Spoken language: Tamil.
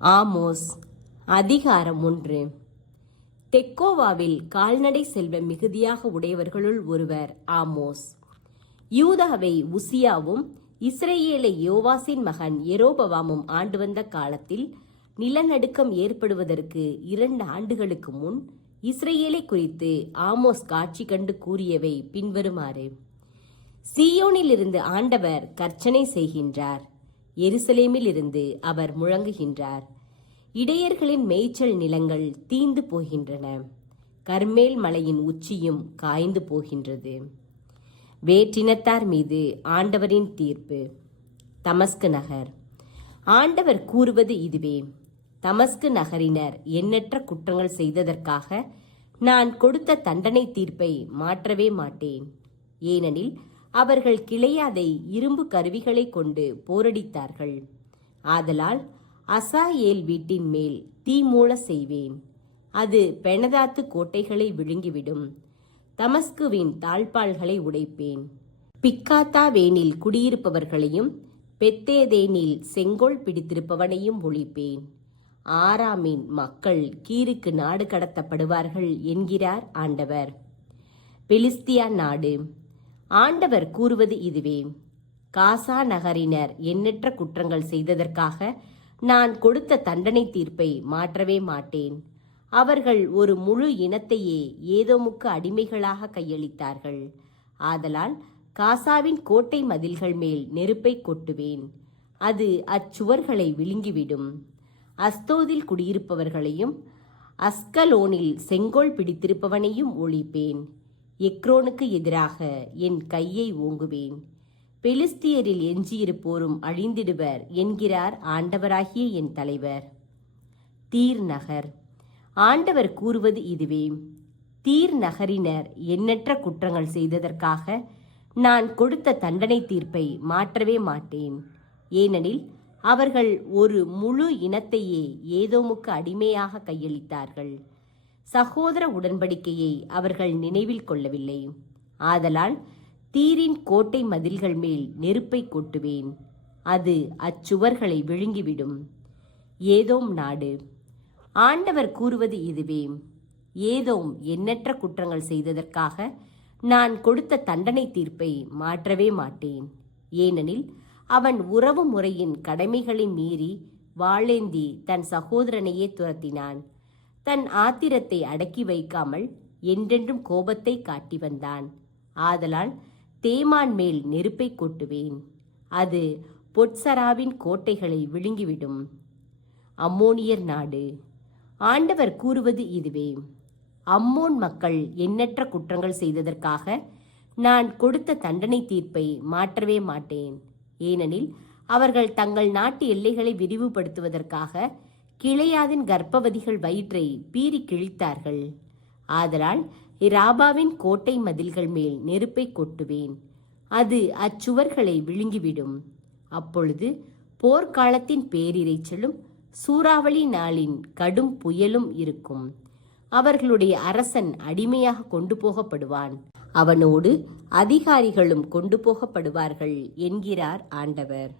ஆமோஸ் அதிகாரம் 1. தெக்கோவாவில் கால்நடை செல்வம் மிகுதியாக உடையவர்களுள் ஒருவர் ஆமோஸ். யூதாவை உசியாவும் இஸ்ரேலை யோவாசின் மகன் எரோபவாமும் ஆண்டு வந்த காலத்தில் நிலநடுக்கம் ஏற்படுவதற்கு 2 ஆண்டுகளுக்கு முன் இஸ்ரேலை குறித்து ஆமோஸ் காட்சி கண்டு கூறியவை பின்வருமாறு. சீயோனில் இருந்து ஆண்டவர் கர்ச்சனை செய்கின்றார், எருசலேமில் இருந்து அவர் முழங்குகின்றார். இடையர்களின் மேய்ச்சல் நிலங்கள் தீந்து போகின்றன, கர்மேல் மலையின் உச்சியும் காய்ந்து போகின்றது. வேற்றினத்தார் மீது ஆண்டவரின் தீர்ப்பு. தமஸ்கு நகர். ஆண்டவர் கூறுவது இதுவே: தமஸ்கு நகரினர் எண்ணற்ற குற்றங்கள் செய்ததற்காக நான் கொடுத்த தண்டனை தீர்ப்பை மாற்றவே மாட்டேன். ஏனெனில் அவர்கள் கிளையாதை இரும்பு கருவிகளை கொண்டு போரடித்தார்கள். ஆதலால் அசாயேல் வீட்டின் மேல் தீ மூள செய்வேன். அது பெனதாத்து கோட்டைகளை விழுங்கிவிடும். தமஸ்குவின் தாழ்பால்களை உடைப்பேன். பிக்காத்தாவேனில் குடியிருப்பவர்களையும் பெத்தேதேனில் செங்கோல் பிடித்திருப்பவனையும் ஒழிப்பேன். ஆராமின் மக்கள் கீருக்கு நாடு கடத்தப்படுவார்கள் என்கிறார் ஆண்டவர். பெலிஸ்தியா நாடு. ஆண்டவர் கூறுவது இதுவே: காசா நகரினர் எண்ணற்ற குற்றங்கள் செய்ததற்காக நான் கொடுத்த தண்டனை தீர்ப்பை மாற்றவே மாட்டேன். அவர்கள் ஒரு முழு இனத்தையே ஏதோமுக்கு அடிமைகளாக கையளித்தார்கள். ஆதலால் காசாவின் கோட்டை மதில்கள் மேல் நெருப்பை கொட்டுவேன். அது அச்சுவர்களை விழுங்கிவிடும். அஸ்தோதில் குடியிருப்பவர்களையும் அஸ்கலோனில் செங்கோல் பிடித்திருப்பவனையும் ஒழிப்பேன். எக்ரோனுக்கு எதிராக என் கையை ஓங்குவேன். பெலிஸ்தியரில் எஞ்சியிருப்போரும் அழிந்திடுவர் என்கிறார் ஆண்டவராகிய என் தலைவர். தீர் நகர். ஆண்டவர் கூறுவது இதுவே: தீர் நகரினர் எண்ணற்ற குற்றங்கள் செய்ததற்காக நான் கொடுத்த தண்டனை தீர்ப்பை மாற்றவே மாட்டேன். ஏனெனில் அவர்கள் ஒரு முழு இனத்தையே ஏதோமுக்கு அடிமையாக கையளித்தார்கள். சகோதர உடன்படிக்கையை அவர்கள் நினைவில் கொள்ளவில்லை. ஆதலால் தீரின் கோட்டை மதில்கள் மேல் நெருப்பை கொட்டுவேன். அது அச்சுவர்களை விழுங்கிவிடும். ஏதோம் நாடு. ஆண்டவர் கூறுவது இதுவே: ஏதோம் எண்ணற்ற குற்றங்கள் செய்ததற்காக நான் கொடுத்த தண்டனை தீர்ப்பை மாற்றவே மாட்டேன். ஏனெனில் அவன் உறவு முறையின் கடமைகளை மீறி வாளேந்தி தன் சகோதரனையே துரத்தினான். தன் ஆத்திரத்தை அடக்கி வைக்காமல் என்றென்றும் கோபத்தை காட்டி வந்தான். ஆதலால் தேமான் மேல் நெருப்பை கொட்டுவேன். அது பொட்சராவின் கோட்டைகளை விழுங்கிவிடும். அம்மோனியர் நாடு. ஆண்டவர் கூறுவது இதுவே: அம்மோன் மக்கள் எண்ணற்ற குற்றங்கள் செய்ததற்காக நான் கொடுத்த தண்டனை தீர்ப்பை மாற்றவே மாட்டேன். ஏனெனில் அவர்கள் தங்கள் நாட்டு எல்லைகளை விரிவுபடுத்துவதற்காக கிளையாதின் கர்ப்பவதிகள் வயிற்றை பீறி கிழித்தார்கள். ஆதலால் இராபாவின் கோட்டை மதில்கள் மேல் நெருப்பை கொட்டுவேன். அது அச்சுவர்களை விழுங்கிவிடும். அப்பொழுது போர்க்காலத்தின் பேரிரைச்சலும் சூறாவளி நாளின் கடும் புயலும் இருக்கும். அவர்களுடைய அரசன் அடிமையாக கொண்டு போகப்படுவான். அவனோடு அதிகாரிகளும் கொண்டு போகப்படுவார்கள் என்கிறார் ஆண்டவர்.